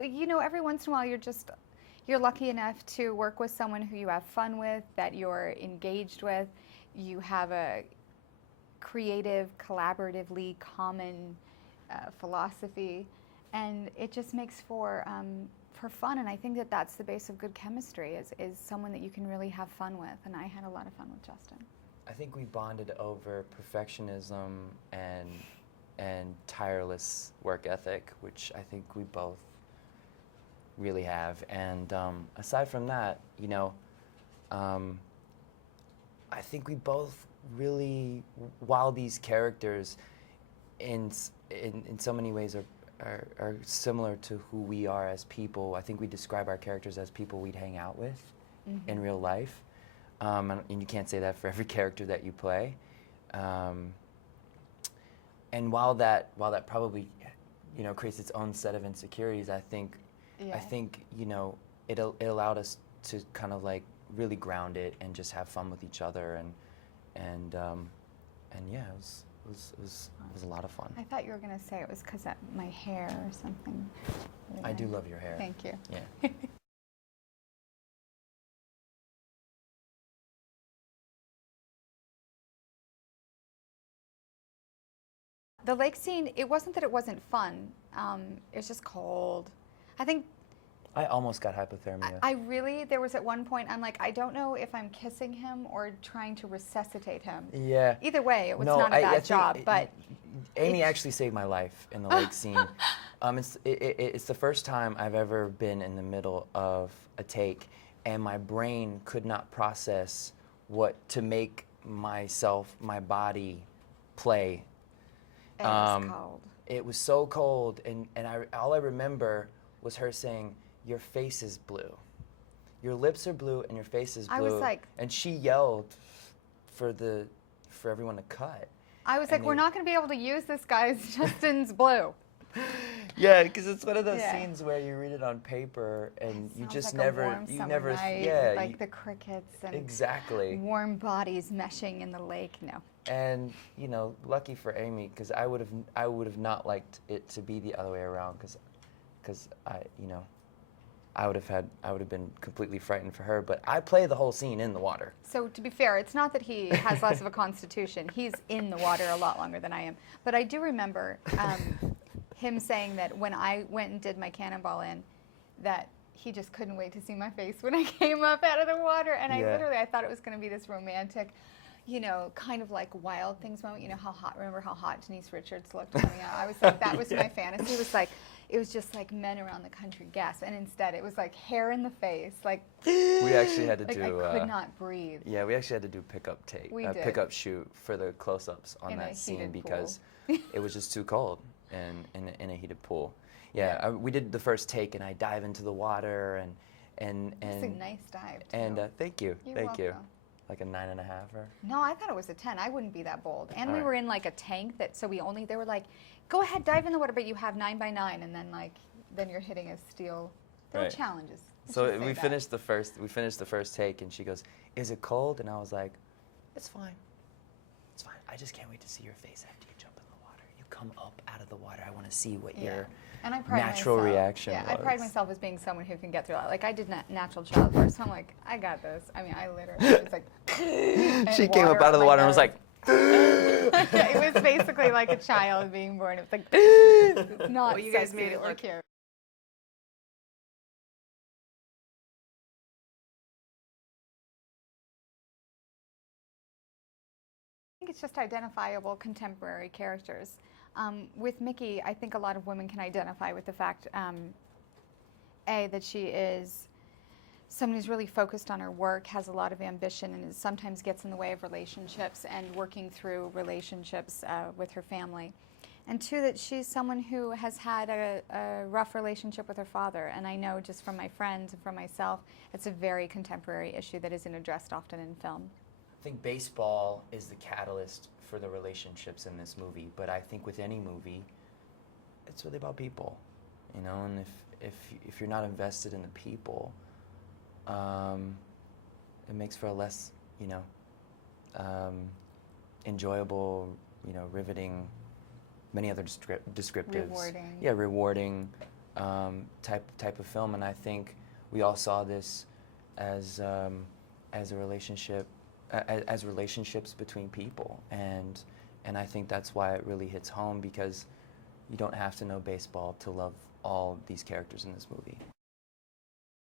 You know, every once in a while you're lucky enough to work with someone who you have fun with, that you're engaged with, you have a creative, collaboratively common philosophy, and it just makes for fun. And I think that that's the base of good chemistry is someone that you can really have fun with. And I had a lot of fun with Justin. I think we bonded over perfectionism and tireless work ethic, which I think we both really have. And aside from that, you know, I think we both really, while these characters in so many ways are similar to who we are as people, I think we describe our characters as people we'd hang out with in real life. And you can't say that for every character that you play. And while that probably, you know, creates its own set of insecurities, I think you know, it allowed us to kind of like really ground it and just have fun with each other, and yeah, it was a lot of fun. I thought you were going to say it was because of my hair or something. Really I do love your hair. Thank you. Yeah. The lake scene, it wasn't that it wasn't fun. It was just cold. I think I almost got hypothermia. I really, there was at one point, I'm like, I don't know if I'm kissing him or trying to resuscitate him. Yeah. Either way, it was not a bad job, but Amy actually saved my life in the lake scene. It's the first time I've ever been in the middle of a take, and my brain could not process what to make my body play. it was cold. It was so cold, and all I remember was her saying, "Your face is blue. Your lips are blue, and your face is blue." I was like, and she yelled for everyone to cut. I was like, we're not going to be able to use this guy's Justin's blue. Yeah, because it's one of those scenes where you read it on paper and you just like never, a warm you summer never, night, yeah, like the crickets and exactly warm bodies meshing in the lake. No. And you know, lucky for Amy, because I would have not liked it to be the other way around, because I would have been completely frightened for her. But I play the whole scene in the water. So to be fair, it's not that he has less of a constitution. He's in the water a lot longer than I am. But I do remember him saying that when I went and did my cannonball in, that he just couldn't wait to see my face when I came up out of the water. And I thought it was going to be this romantic, you know, kind of like Wild Things moment. You know how hot, remember how hot Denise Richards looked coming out? I was like, that was my fantasy. It was just like men around the country gasp, and instead it was like hair in the face, like we actually had to like do. I could not breathe. Yeah, we actually had to do pickup pickup shoot for the close-ups on that scene because it was just too cold in a heated pool. Yeah, we did the first take, and I dive into the water and It's a nice dive too. And thank you, You're thank you. welcome. Like a 9.5 or? No, I thought it was a 10. I wouldn't be that bold. And we were in like a tank they were like, go ahead, dive in the water, but you have 9 by 9, and then you're hitting a steel. There were challenges. So we finished the first take, and she goes, "Is it cold?" And I was like, "It's fine. It's fine. I just can't wait to see your face after you jump in the water. You come up out of the water. I want to see what your and I pride natural myself, reaction yeah, was." I pride myself as being someone who can get through that. Like I did natural childbirth, so I'm like, I got this. I mean, I literally was like, she came up out of the water and was like, it was basically like a child being born. It was like, it's not. Well, you guys made it look cute. I think it's just identifiable contemporary characters. With Mickey, I think a lot of women can identify with the fact, that she is someone who's really focused on her work, has a lot of ambition, and sometimes gets in the way of relationships and working through relationships with her family. And two, that she's someone who has had a rough relationship with her father. And I know just from my friends and from myself, it's a very contemporary issue that isn't addressed often in film. I think baseball is the catalyst for the relationships in this movie, but I think with any movie, it's really about people, you know. And if you're not invested in the people, it makes for a less, you know, enjoyable, you know, riveting, many other descriptives. Rewarding. Yeah, rewarding type of film, and I think we all saw this as a relationship, as relationships between people, and I think that's why it really hits home, because you don't have to know baseball to love all these characters in this movie.